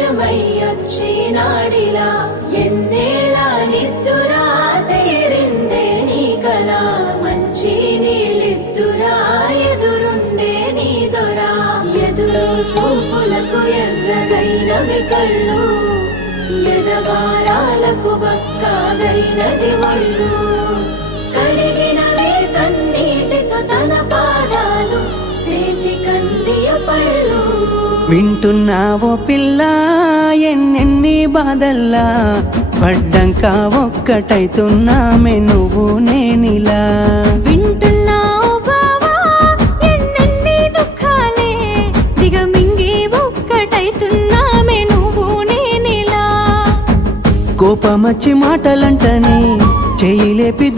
ప్రత్యక్షమయ్యొచ్చినాడిలా ఎన్నేళ్ళ నిద్దురా తీరిందే నీ కల మంచి నీళ్ళిద్దురా ఎదురుండే నీ దొరా ఎదురు సూపులకు ఎర్రగైనవి కళ్ళు ఎదవారాలకు బక్కాగైనది ఒళ్ళు కడిగినవే కన్నీటితో తన పాదాలు చేతి కందియ పళ్ళు వింటున్నావో పిల్ల ఎన్నెన్ని బాధల్లా పడ్డంక ఒక్కటైతున్నామే నువ్వు నేనిలా వింటున్నావు బావా ఎన్నెన్ని దుఃఖాలే దిగమింగి ఒక్కటైతున్నామే నువ్వు నేనిలా కోపమచ్చి మాటలంటని చెయ్యి లేపి